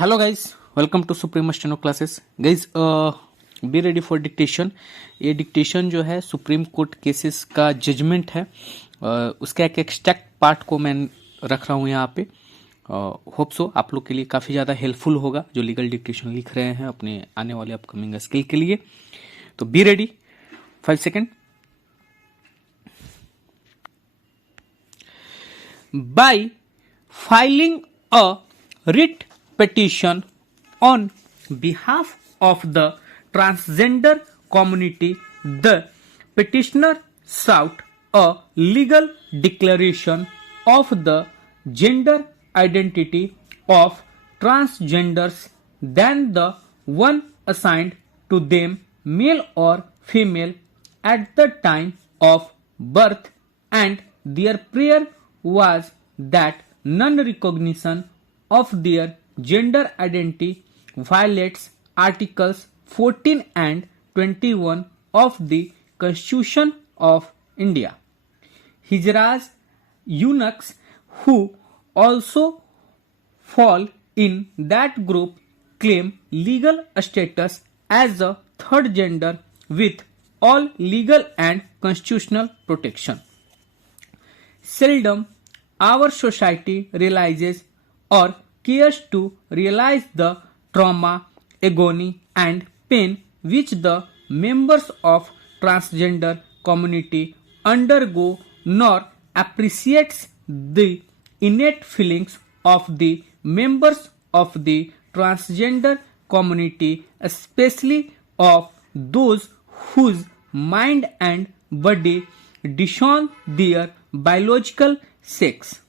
Hello guys, welcome to supreme steno classes. Guys, be ready for dictation. ये dictation जो है supreme court cases का judgment है। उसका एक एक्सट्रैक्ट पार्ट को मैं रख रहा हूँ यहाँ पे। होप सो आप लोग के लिए काफ़ी ज़्यादा हेल्पफुल होगा जो लीगल डिक्टेशन लिख रहे हैं अपने आने वाले अपकमिंग स्किल के लिए। तो be ready, 5 second. By filing a writ petition on behalf of the transgender community, the petitioner sought a legal declaration of the gender identity of transgenders than the one assigned to them, male or female, at the time of birth, and their prayer was that non-recognition of their gender identity violates Articles 14 and 21 of the Constitution of India. Hijras eunuchs who also fall in that group claim legal status as a third gender with all legal and constitutional protection. Seldom our society realizes or cares to realize the trauma, agony, and pain which the members of transgender community undergo, nor appreciates the innate feelings of the members of the transgender community, especially of those whose mind and body disown their biological sex.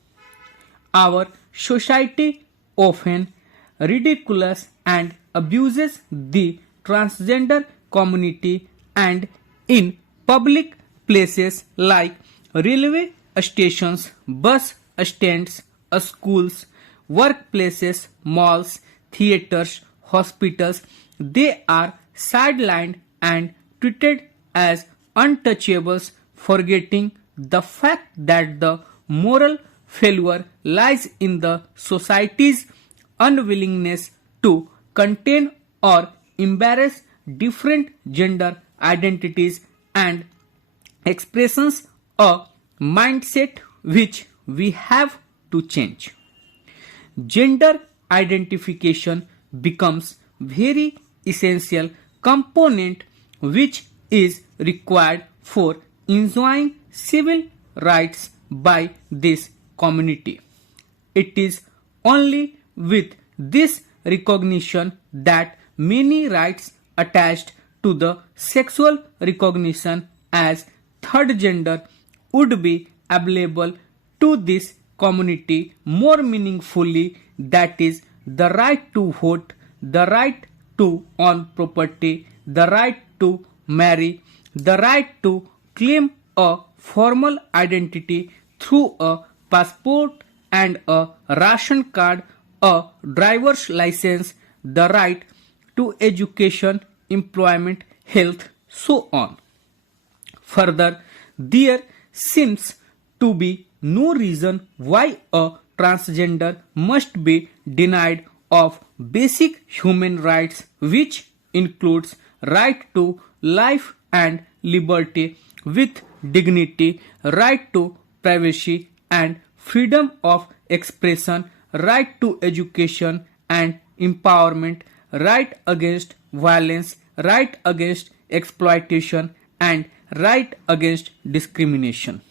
Our society often ridicules and abuses the transgender community, and in public places like railway stations, bus stands, schools, workplaces, malls, theaters, hospitals, they are sidelined and treated as untouchables, forgetting the fact that the moral failure lies in the society's unwillingness to contain or embrace different gender identities and expressions, a mindset which we have to change. Gender identification becomes very essential component which is required for enjoying civil rights by this community. It is only with this recognition that many rights attached to the sexual recognition as third gender would be available to this community more meaningfully, that is the right to vote, the right to own property, the right to marry, the right to claim a formal identity through a passport and a ration card, a driver's license, the right to education, employment, health, so on. Further, there seems to be no reason why a transgender must be denied of basic human rights, which includes right to life and liberty with dignity, right to privacy and freedom of expression, right to education and empowerment, right against violence, right against exploitation, and right against discrimination.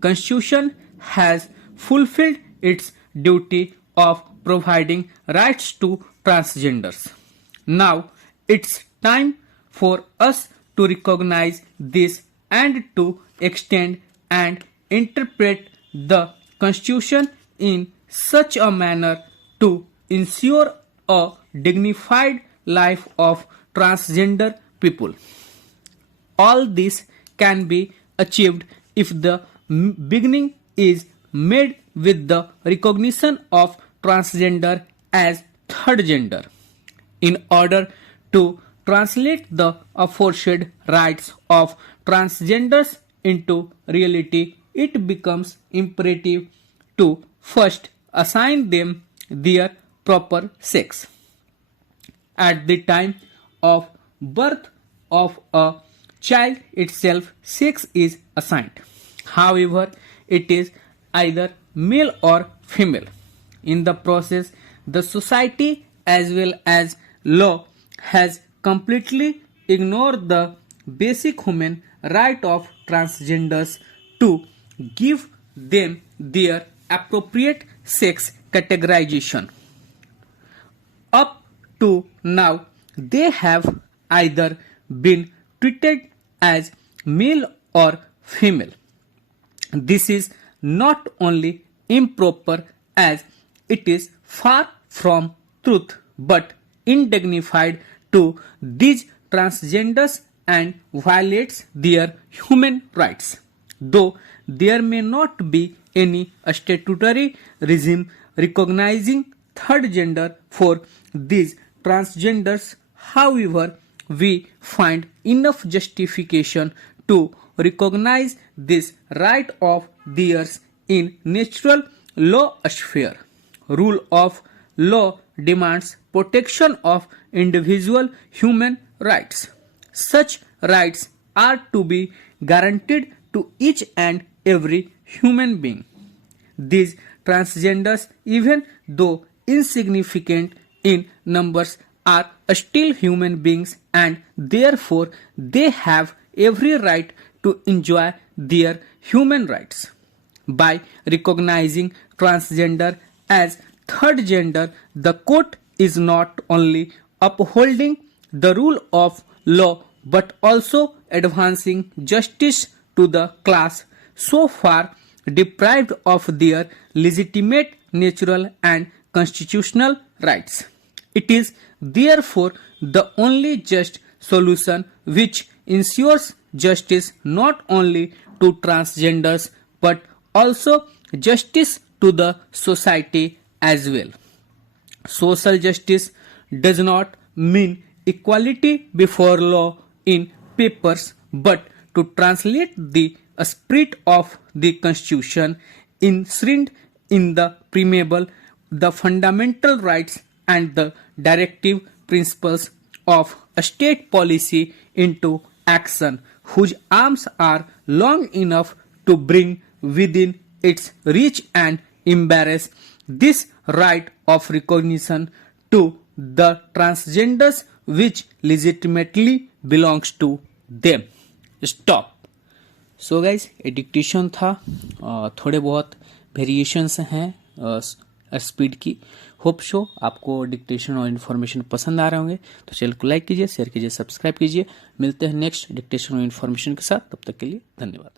Constitution has fulfilled its duty of providing rights to transgenders. Now it's time for us to recognize this and to extend and interpret the Constitution in such a manner to ensure a dignified life of transgender people. All this can be achieved if the beginning is made with the recognition of transgender as third gender. In order to translate the aforesaid rights of transgenders into reality, it becomes imperative to first assign them their proper sex. At the time of birth of a child itself, sex is assigned. However, it is either male or female. In the process, the society as well as law has completely ignored the basic human right of transgenders to give them their appropriate sex categorization. Up to now, they have either been treated as male or female. This is not only improper as it is far from truth but indignified to these transgenders and violates their human rights. Though there may not be any statutory regime recognizing third gender for these transgenders, however, we find enough justification to recognize this right of theirs in natural law sphere. Rule of law demands protection of individual human rights. Such rights are to be guaranteed to each and every human being. These transgenders, even though insignificant in numbers, are still human beings and therefore they have every right to enjoy their human rights. By recognizing transgender as third gender, the court is not only upholding the rule of law but also advancing justice to the class so far deprived of their legitimate natural and constitutional rights. It is therefore the only just solution which ensures justice not only to transgenders but also justice to the society as well. Social justice does not mean equality before law in papers but to translate the spirit of the Constitution enshrined in the preamble, the fundamental rights and the directive principles of state policy into action, whose arms are long enough to bring within its reach and embrace this right of recognition to the transgenders which legitimately belongs to them. Stop. So guys ये dictation था, थोड़े बहुत variations हैं speed की। Hope show आपको dictation और information पसंद आ रहे होंगे, तो चैनल को लाइक कीजिए, शेयर कीजिए, सब्सक्राइब कीजिए। मिलते हैं नेक्स्ट डिक्टेशन और इन्फॉर्मेशन के साथ, तब तक के लिए धन्यवाद।